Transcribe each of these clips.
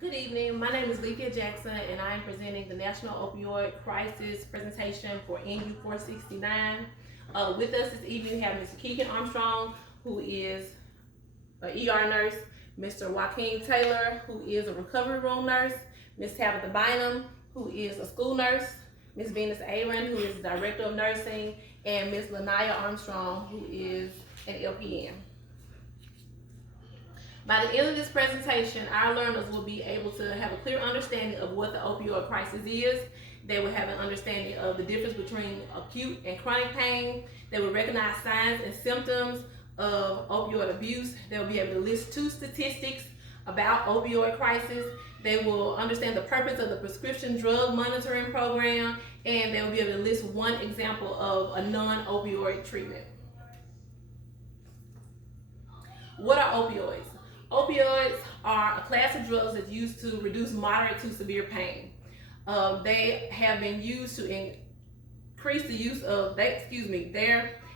Good evening. My name is Lethia Jackson, and I am presenting the National Opioid Crisis presentation for NU 469. With us this evening, we have Mr. Keegan Armstrong, who is an ER nurse, Mr. Joaquin Taylor, who is a recovery room nurse, Ms. Tabitha Bynum, who is a school nurse, Ms. Venus Aaron, who is Director of Nursing, and Ms. Lanaya Armstrong, who is an LPN. By the end of this presentation, our learners will be able to have a clear understanding of what the opioid crisis is. They will have an understanding of the difference between acute and chronic pain. They will recognize signs and symptoms of opioid abuse. They'll be able to list 2 statistics about opioid crisis. They will understand the purpose of the prescription drug monitoring program, and they will be able to list 1 example of a non-opioid treatment. What are opioids? Opioids are a class of drugs that's used to reduce moderate to severe pain. They have been used to increase the use of, there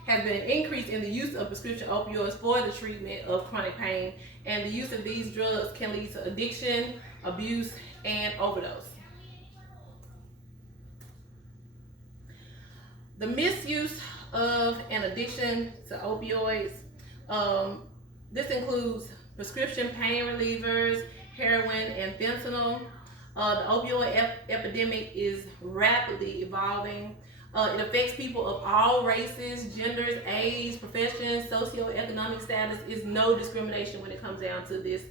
has been an increase in the use of prescription opioids for the treatment of chronic pain, and the use of these drugs can lead to addiction, abuse, and overdose. The misuse of and addiction to opioids, this includes prescription pain relievers, heroin, and fentanyl. The opioid epidemic is rapidly evolving. It affects people of all races, genders, age, professions, socioeconomic status. Is no discrimination when it comes down to this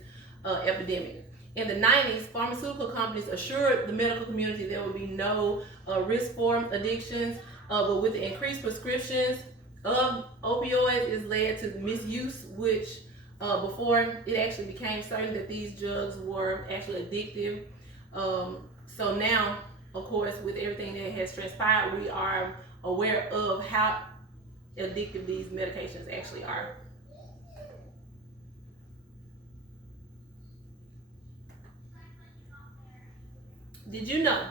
epidemic. In the 90s, pharmaceutical companies assured the medical community there would be no risk for addictions, but with the increased prescriptions of opioids, it's led to misuse, which before it actually became certain that these drugs were actually addictive. So now, of course, with everything that has transpired, we are aware of how addictive these medications actually are. Did you know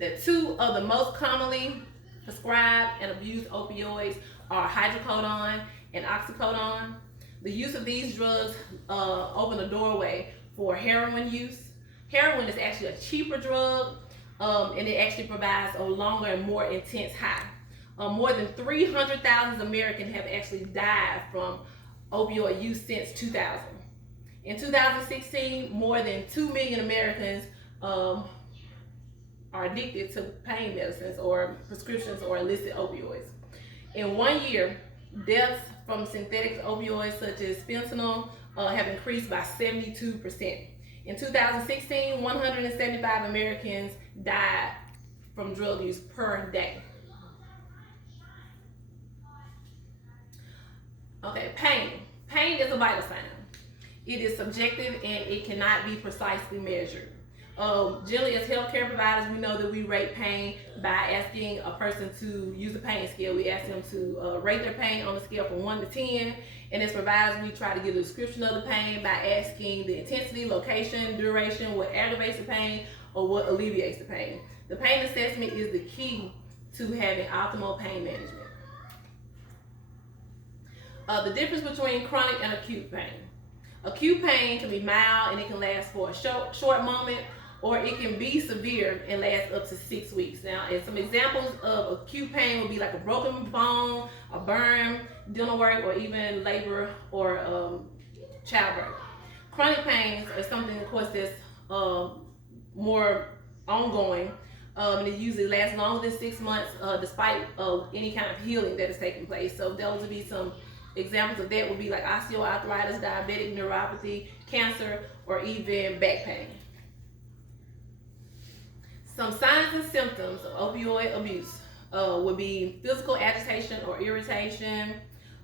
that 2 of the most commonly prescribed and abused opioids are hydrocodone and oxycodone? The use of these drugs open a doorway for heroin use. Heroin is actually a cheaper drug, and it actually provides a longer and more intense high. More than 300,000 Americans have actually died from opioid use since 2000. In 2016, more than 2 million Americans are addicted to pain medicines or prescriptions or illicit opioids. In 1 year, deaths from synthetic opioids such as fentanyl have increased by 72%. In 2016, 175 Americans died from drug use per day. Okay, pain. Pain is a vital sign. It is subjective and it cannot be precisely measured. Generally, as healthcare providers, we know that we rate pain by asking a person to use a pain scale. We ask them to rate their pain on a scale from 1 to 10. And as providers, we try to give a description of the pain by asking the intensity, location, duration, what aggravates the pain, or what alleviates the pain. The pain assessment is the key to having optimal pain management. The difference between chronic and acute pain. Acute pain can be mild and it can last for a short moment, or it can be severe and last up to 6 weeks. Now, and some examples of acute pain would be like a broken bone, a burn, dental work, or even labor or childbirth. Chronic pains are something, of course, that's more ongoing, and it usually lasts longer than 6 months, despite any kind of healing that is taking place. So those would be some examples of that would be like osteoarthritis, diabetic neuropathy, cancer, or even back pain. Some signs and symptoms of opioid abuse would be physical agitation or irritation,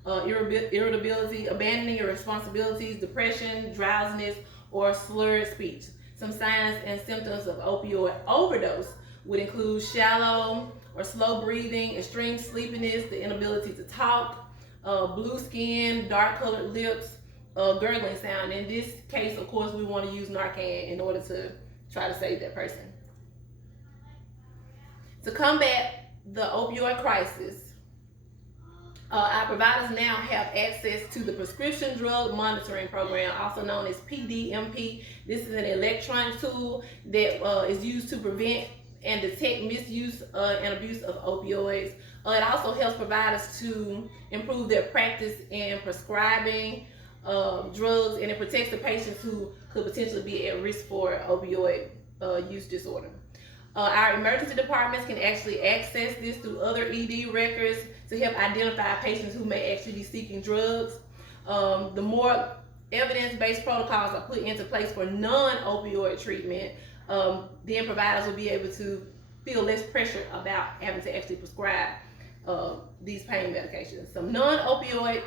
irritability, abandoning your responsibilities, depression, drowsiness, or slurred speech. Some signs and symptoms of opioid overdose would include shallow or slow breathing, extreme sleepiness, the inability to talk, blue skin, dark colored lips, gurgling sound. In this case, of course, we want to use Narcan in order to try to save that person. To combat the opioid crisis, Our providers now have access to the Prescription Drug Monitoring Program, also known as PDMP. This is an electronic tool that is used to prevent and detect misuse and abuse of opioids. It also helps providers to improve their practice in prescribing drugs, and it protects the patients who could potentially be at risk for opioid use disorder. Our emergency departments can actually access this through other ED records to help identify patients who may actually be seeking drugs. The more evidence-based protocols are put into place for non-opioid treatment, then providers will be able to feel less pressure about having to actually prescribe these pain medications. Some non-opioid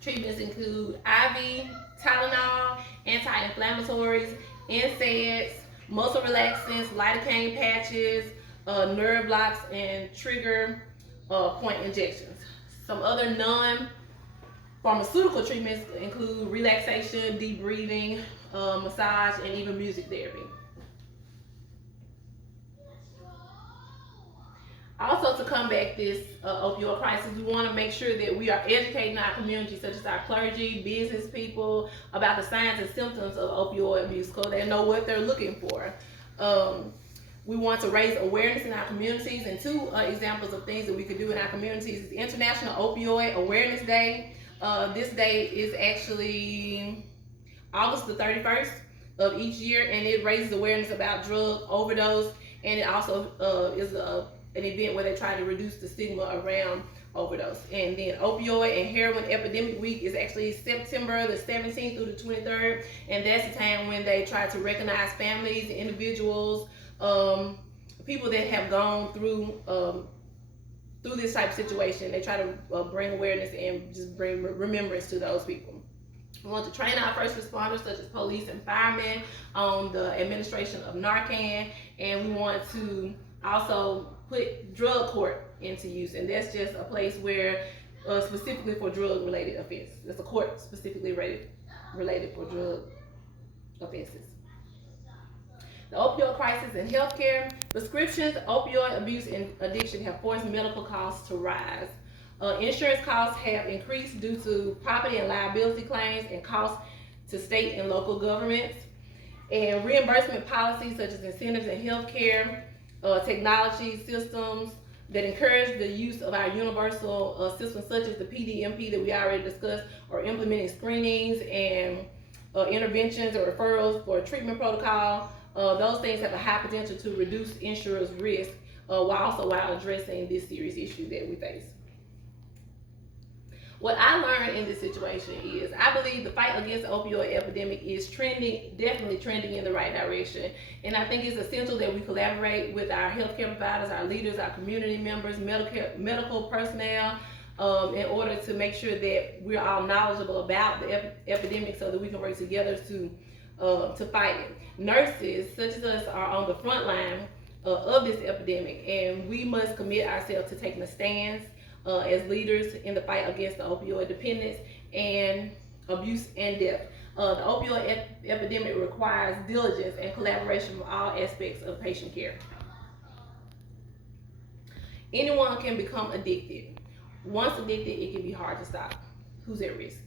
treatments include IV, Tylenol, anti-inflammatories, NSAIDs, muscle relaxants, lidocaine patches, nerve blocks, and trigger point injections. Some other non-pharmaceutical treatments include relaxation, deep breathing, massage, and even music therapy. Also, to combat this opioid crisis, we want to make sure that we are educating our community, such as our clergy, business people, about the signs and symptoms of opioid abuse, so they know what they're looking for. We want to raise awareness in our communities, and two examples of things that we could do in our communities is International Opioid Awareness Day. This day is actually August the 31st of each year, and it raises awareness about drug overdose, and it also is an event where they try to reduce the stigma around overdose. And then Opioid and Heroin Epidemic Week is actually September the 17th through the 23rd, and that's the time when they try to recognize families, individuals, people that have gone through this type of situation. They try to bring awareness and just bring remembrance to those people. We want to train our first responders, such as police and firemen, on the administration of Narcan, and we want to also put drug court into use, and that's just a place where specifically for drug-related offenses. That's a court specifically related for drug offenses. The opioid crisis in healthcare. Prescriptions, opioid abuse, and addiction have forced medical costs to rise. Insurance costs have increased due to property and liability claims and costs to state and local governments. And reimbursement policies such as incentives in healthcare, technology systems that encourage the use of our universal systems such as the PDMP that we already discussed, or implementing screenings and interventions or referrals for a treatment protocol. Those things have a high potential to reduce insurers' risk while addressing this serious issue that we face. What I learned in this situation is I believe the fight against the opioid epidemic is definitely trending in the right direction. And I think it's essential that we collaborate with our healthcare providers, our leaders, our community members, medical personnel, in order to make sure that we're all knowledgeable about the epidemic so that we can work together to fight it. Nurses such as us are on the front line of this epidemic, and we must commit ourselves to taking a stance as leaders in the fight against the opioid dependence and abuse and death. The opioid epidemic requires diligence and collaboration from all aspects of patient care. Anyone can become addicted. Once addicted, it can be hard to stop. Who's at risk?